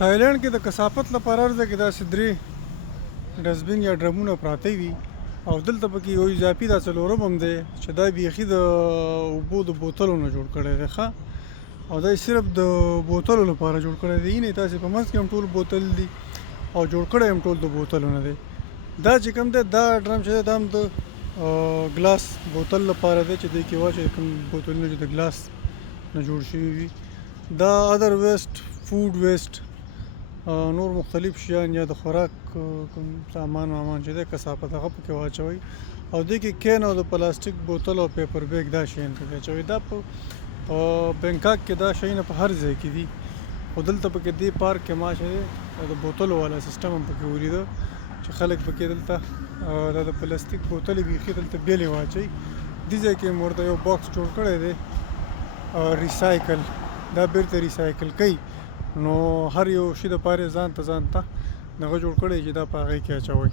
تایلنډ کې د کثافت لپاره هر ځای کې داسې درې ډسبین یا ډرمونه پراته وي او دلته پکې یو اضافي دا څلورم هم دی چې دا بیخي د اوبو د بوتلو نه جوړ کړی دی ښه او دا صرف د بوتلو لپاره جوړ کړی دی نه تاسې په منځ کې هم ټول بوتل دي او جوړ کړی هم ټول د بوتلو نه دی دا چې کوم دی دا ډرم چې دی دا هم د ګلاس بوتل لپاره دی چې دی کې واچوي کوم بوتلونه چې د ګلاس نه جوړ شوي وي دا ادر ویسټ فوډ ویسټ نور مختلف شیان یا د خوراک کوم سامان وامان چې دی کثافت هغه پکې واچوئ او دې کې کین او د پلاستیک بوتل او پیپر بیگ دا شیان پکې اچوئ دا په بینکاک کې دا شیونه په هر ځای کې دي خو دلته پکې دې پارک کې ما چې د بوتلو والا سیسټم هم پکې ولیده چې خلک پکې دلته دا د پلاستیک بوتلې بیخي دلته بیلې واچوي دې ځای کې هم ورته یو باکس جوړ کړی دی ریسایکل دا بیرته ریسایکل کوي نو هر یو شي دپاره ځان ته دغه جوړ کړی چې دا په هغې کې اچوئ